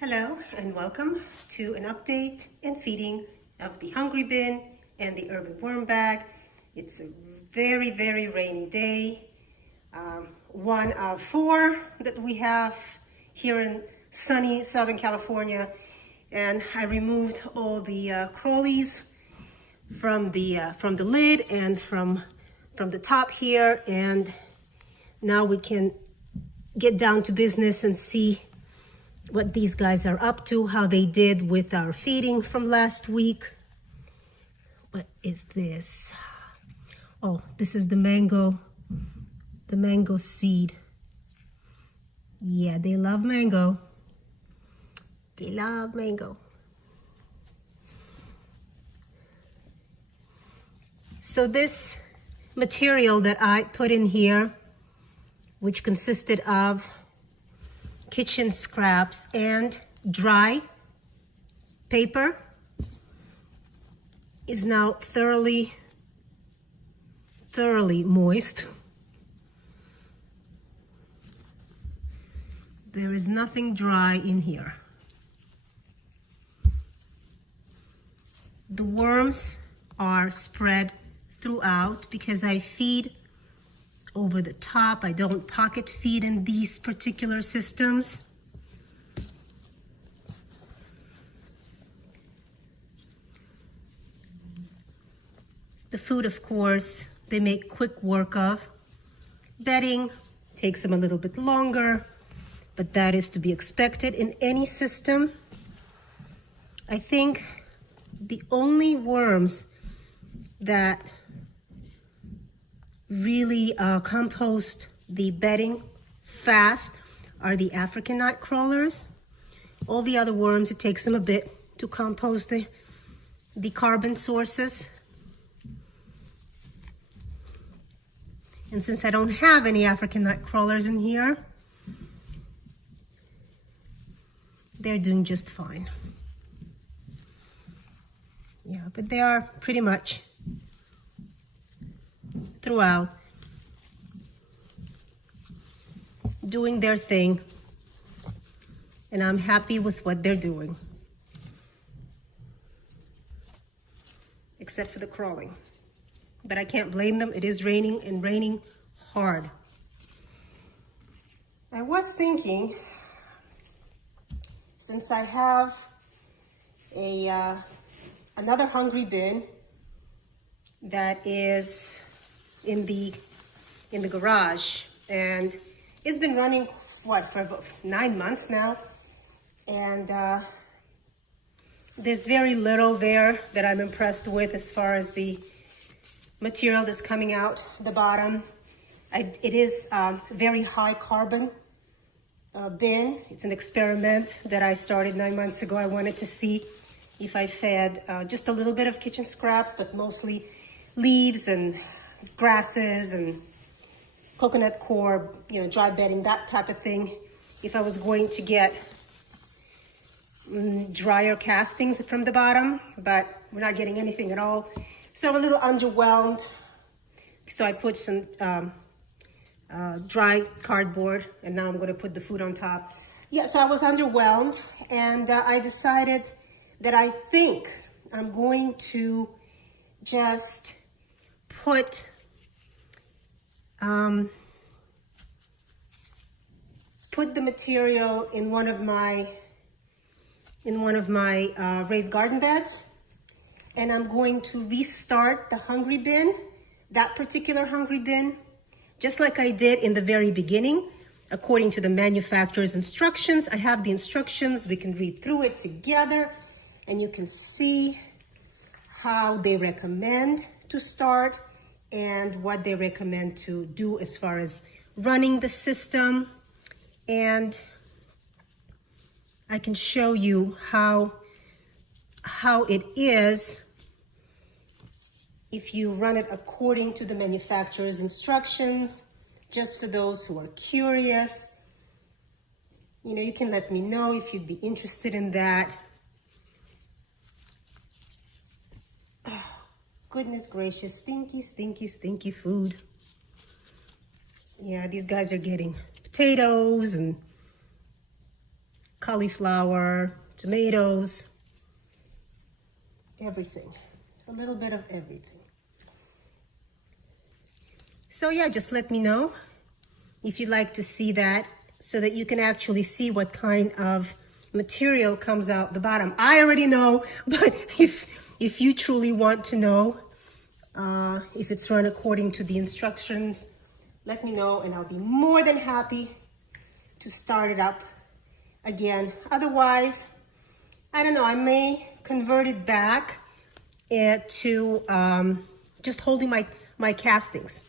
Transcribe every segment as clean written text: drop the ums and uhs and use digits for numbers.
Hello and welcome to an update and feeding of the Hungry Bin and the Urban Worm Bag. It's a very, very rainy day. One of four that we have here in sunny Southern California. And I removed all the crawlies from the lid and from the top here. And now we can get down to business and see what these guys are up to, how they did with our feeding from last week. What is this? Oh, this is the mango seed. Yeah, they love mango. They love mango. So this material that I put in here, which consisted of kitchen scraps and dry paper, is now thoroughly moist. There is nothing dry in here. The worms are spread throughout because I feed over the top. I don't pocket feed in these particular systems. The food, of course, they make quick work of. Bedding takes them a little bit longer, but that is to be expected in any system. I think the only worms that really compost the bedding fast are the African night crawlers. All the other worms, it takes them a bit to compost the carbon sources. And since I don't have any African night crawlers in here, they're doing just fine. Yeah, but they are pretty much throughout doing their thing, and I'm happy with what they're doing, except for the crawling. But I can't blame them. It is raining, and raining hard. I was thinking, since I have another Hungry Bin that is in the garage, and it's been running for about 9 months now, and there's very little there that I'm impressed with as far as the material that's coming out the bottom. It is very high carbon bin. It's an experiment that I started 9 months ago. I wanted to see if I fed just a little bit of kitchen scraps, but mostly leaves and grasses and coconut coir, dry bedding, that type of thing. If I was going to get drier castings from the bottom, but we're not getting anything at all. So I'm a little underwhelmed. So I put some dry cardboard, and now I'm going to put the food on top. Yeah, so I was underwhelmed, and I decided that I think I'm going to just put the material in one of my raised garden beds, and I'm going to restart the Hungry Bin, that particular Hungry Bin, just like I did in the very beginning, according to the manufacturer's instructions. I have the instructions. We can read through it together, and you can see how they recommend to start and what they recommend to do as far as running the system. And I can show you how it is if you run it according to the manufacturer's instructions, just for those who are curious. You can let me know if you'd be interested in that. Oh, goodness gracious, stinky, stinky, stinky food. Yeah, these guys are getting potatoes and cauliflower, tomatoes, everything. A little bit of everything. So yeah, just let me know if you'd like to see that so that you can actually see what kind of material comes out the bottom. I already know, but if you truly want to know if it's run according to the instructions, let me know and I'll be more than happy to start it up again. Otherwise, I don't know, I may convert it back to just holding my castings.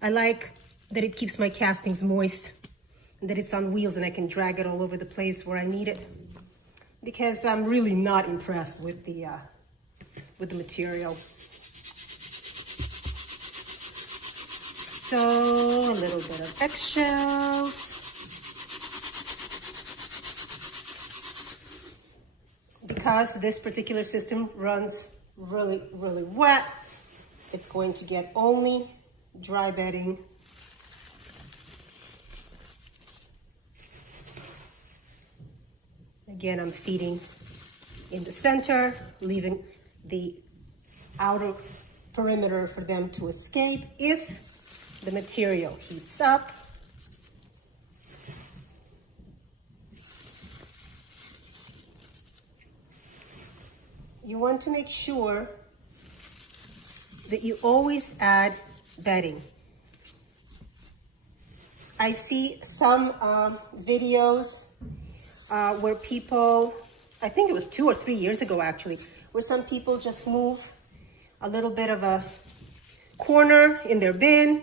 I like that it keeps my castings moist and that it's on wheels and I can drag it all over the place where I need it, because I'm really not impressed with the material. So a little bit of eggshells. Because this particular system runs really, really wet, it's going to get only dry bedding. Again, I'm feeding in the center, leaving the outer perimeter for them to escape if the material heats up. You want to make sure that you always add bedding. I see some videos where people, I think it was 2 or 3 years ago actually, where some people just move a little bit of a corner in their bin.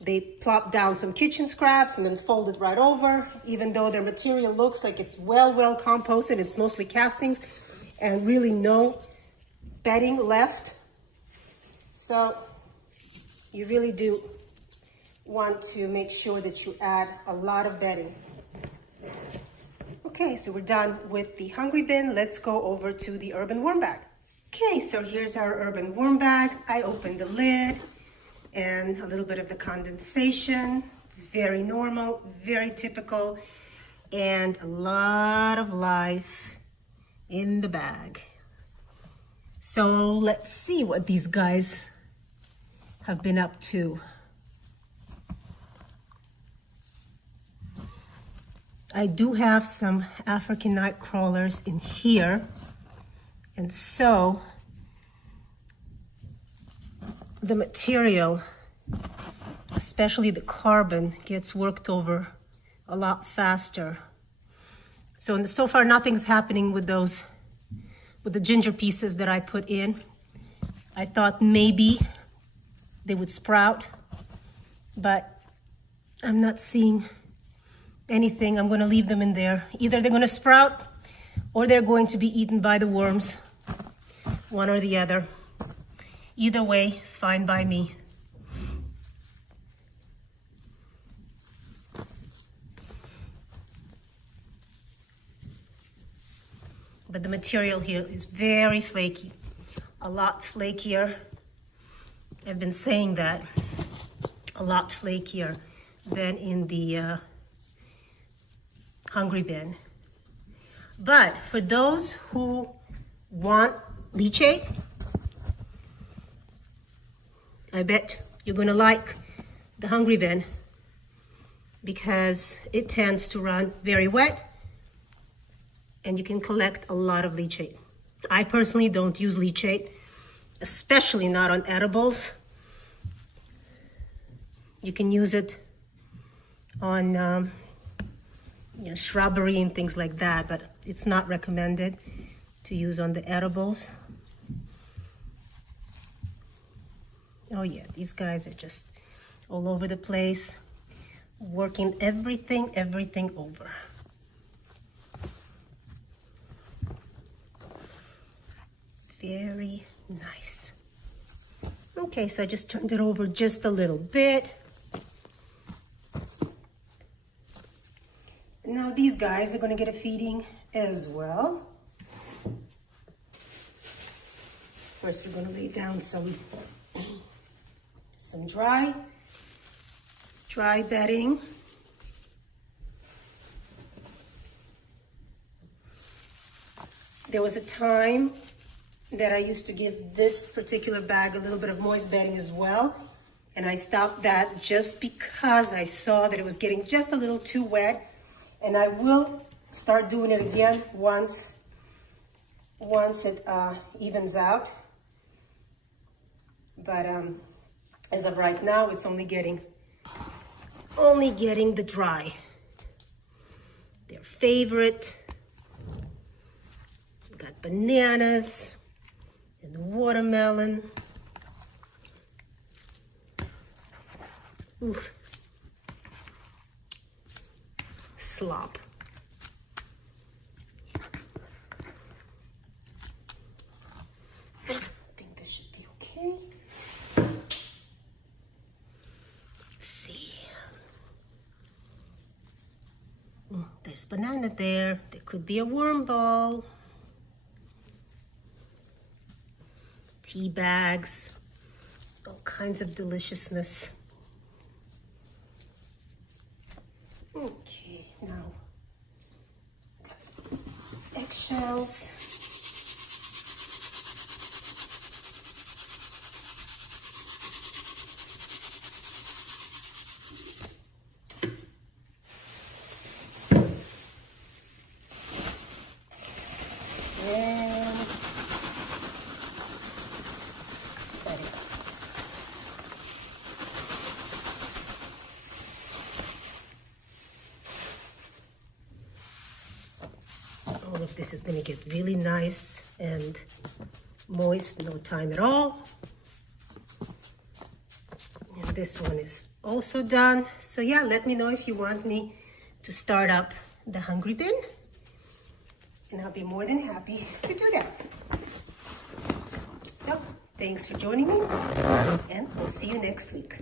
They plop down some kitchen scraps and then fold it right over, even though their material looks like it's well composted. It's mostly castings and really no bedding left. So you really do want to make sure that you add a lot of bedding. Okay, so we're done with the Hungry Bin. Let's go over to the Urban Worm Bag. Okay, so here's our Urban Worm Bag. I opened the lid and a little bit of the condensation. Very normal, very typical, and a lot of life in the bag. So let's see what these guys have been up to. I do have some African night crawlers in here, and so the material, especially the carbon, gets worked over a lot faster. So far nothing's happening with those, with the ginger pieces that I put in. I thought maybe they would sprout, but I'm not seeing anything. I'm going to leave them in there. Either they're going to sprout or they're going to be eaten by the worms, one or the other. Either way is fine by me. But the material here is very flaky, a lot flakier. I've been saying that, a lot flakier than in the Hungry Bin. But for those who want leachate, I bet you're gonna like the Hungry Bin because it tends to run very wet and you can collect a lot of leachate. I personally don't use leachate, especially not on edibles. You can use it on shrubbery and things like that, but it's not recommended to use on the edibles. Oh yeah, these guys are just all over the place, working everything over. Very nice. Okay, so I just turned it over just a little bit. Now these guys are going to get a feeding as well. First we're going to lay down some dry bedding. There was a time that I used to give this particular bag a little bit of moist bedding as well. And I stopped that just because I saw that it was getting just a little too wet. And I will start doing it again once it evens out. But as of right now, it's only getting the dry. Their favorite. We've got bananas and watermelon. Ooh. Slop. I think this should be okay. Let's see. There's banana there. There could be a worm ball. Tea bags. All kinds of deliciousness. Okay, now got eggshells. All of this is going to get really nice and moist, no time at all. And this one is also done. So yeah, let me know if you want me to start up the Hungry Bin, and I'll be more than happy to do that. So, thanks for joining me, and we'll see you next week.